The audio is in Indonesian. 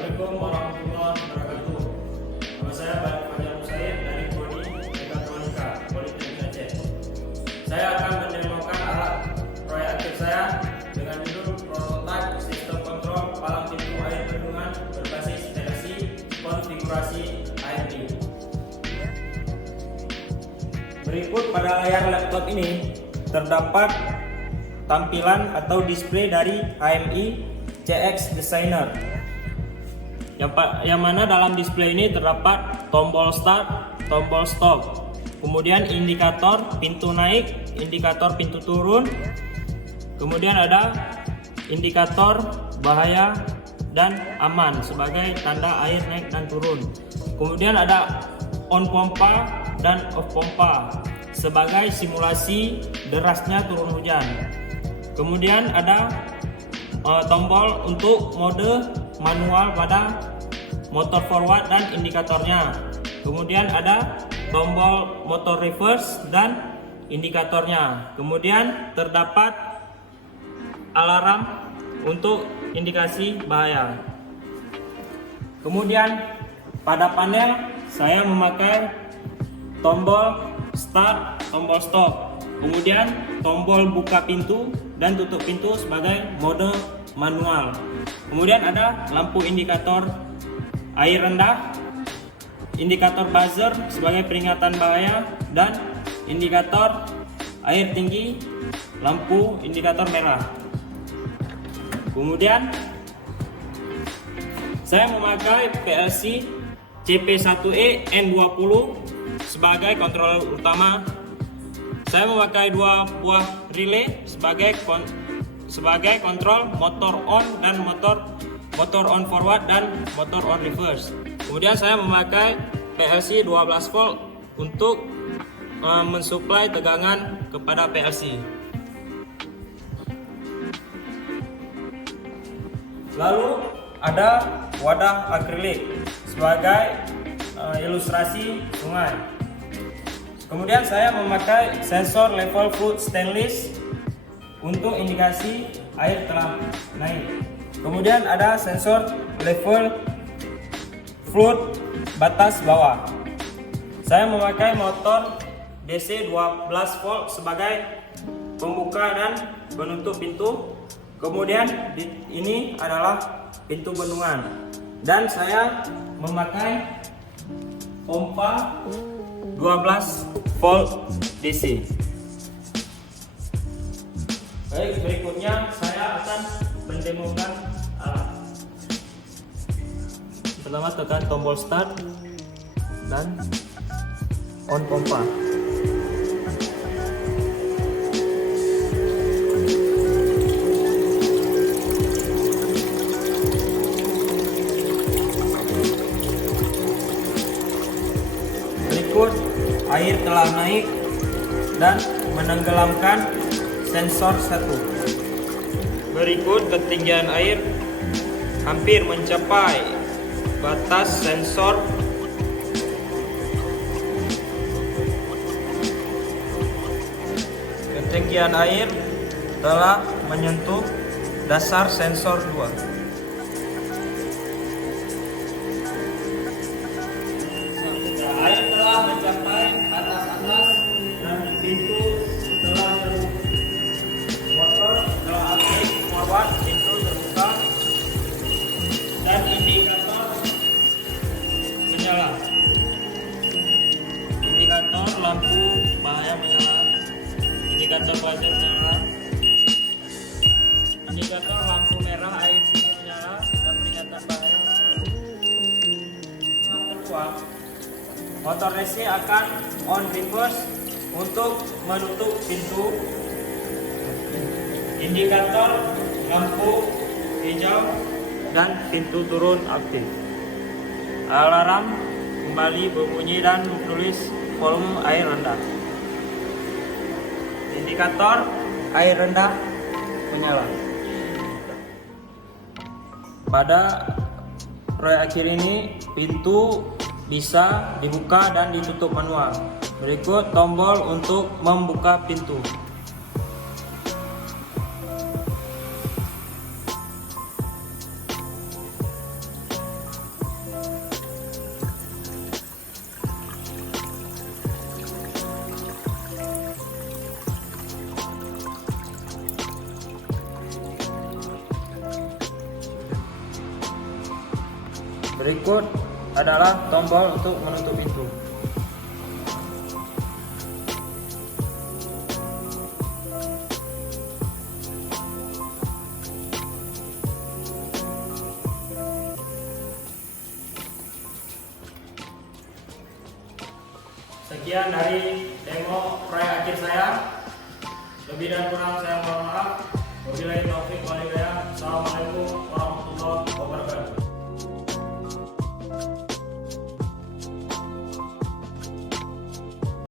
Assalamualaikum warahmatullahi wabarakatuh. Nama saya Bapak Fajar Musaid dari Prodi Mekatronika Politeknik Aceh. Saya akan mendemokan alat proyek akhir saya dengan judul Prototype Sistem Kontrol Palang Pintu Air Bendungan berbasis PLC konfigurasi AMD. Berikut pada layar laptop ini terdapat tampilan atau display dari AMI CX Designer. Yang mana dalam display ini terdapat tombol start, tombol stop, kemudian indikator pintu naik, indikator pintu turun, kemudian ada indikator bahaya dan aman sebagai tanda air naik dan turun. Kemudian ada on pompa dan off pompa sebagai simulasi derasnya turun hujan. Kemudian ada tombol untuk mode manual pada motor forward dan indikatornya. Kemudian ada tombol motor reverse dan indikatornya. Kemudian terdapat alarm untuk indikasi bahaya. Kemudian pada panel saya memakai tombol start, tombol stop, kemudian tombol buka pintu dan tutup pintu sebagai mode manual. Kemudian ada lampu indikator air rendah, indikator buzzer sebagai peringatan bahaya, dan indikator air tinggi, lampu indikator merah. Kemudian saya memakai PLC CP1E N20 sebagai kontroler utama. Saya memakai dua buah relay sebagai kontrol motor on dan motor on forward dan motor on reverse. Kemudian saya memakai PLC 12 volt untuk mensuplai tegangan kepada PLC. Lalu ada wadah akrilik sebagai ilustrasi sungai. Kemudian saya memakai sensor level fluid stainless untuk indikasi air telah naik. Kemudian ada sensor level fluid batas bawah. Saya memakai motor DC 12 volt sebagai pembuka dan penutup pintu. Kemudian ini adalah pintu bendungan. Dan saya memakai pompa 12 volt DC. Baik, berikutnya saya akan mendemokan alat. Pertama tekan tombol start dan on pompa. Berikut air telah naik dan menenggelamkan sensor 1. Berikut ketinggian air hampir mencapai batas sensor. Ketinggian air telah menyentuh dasar sensor 2. Air telah mencapai atas dan pintu telah terbuka. Motor telah aktif forward, pintu terbuka dan indikator menyala. Indikator lampu bahaya menyala. Indikator buzzer menyala. Indikator lampu merah air tinggi menyala dan peringatan bahaya menyala. Yang kedua, motor racing akan on reverse untuk menutup pintu. Indikator lampu hijau dan pintu turun aktif. Alarm kembali berbunyi dan menulis volume air rendah. Indikator air rendah menyala. Pada proyek akhir ini pintu bisa dibuka dan ditutup manual. Berikut tombol untuk membuka pintu. Berikut adalah tombol untuk menutup pintu. Sekian dari demo proyek akhir saya. Lebih dan kurang saya mohon maaf. Wabillahi taufiq wal hidayah. Assalamualaikum